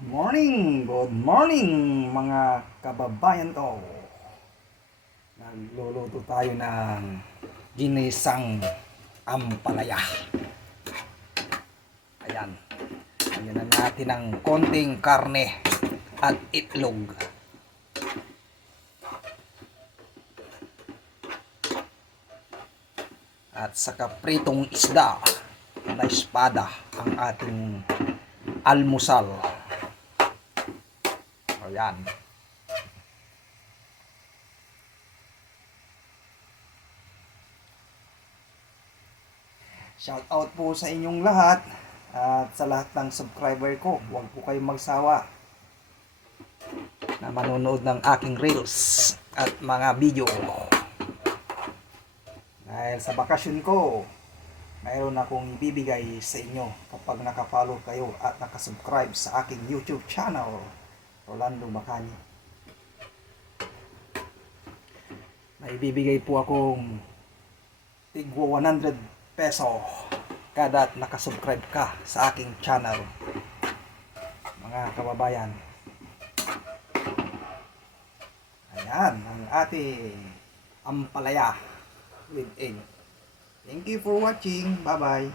Good morning mga kababayan ko. Nagluluto tayo ng ginisang ampalaya. Ayan. Lagyan na natin ng konting karne at itlog. At saka pritong isda na espada ang ating almusal. Ayan. Shout out po sa inyong lahat at sa lahat ng subscriber ko. Huwag po kayong magsawa na manonood ng aking reels at mga video. Dahil sa bakasyon ko, mayroon akong ibibigay sa inyo kapag nakafollow kayo at nakasubscribe sa aking YouTube channel, Rolando Bacani. May ibibigay po akong tigwa 100 peso kada nakasubscribe ka sa aking channel, mga kababayan. Ayan ang ating ampalaya with egg. Thank you for watching. Bye bye.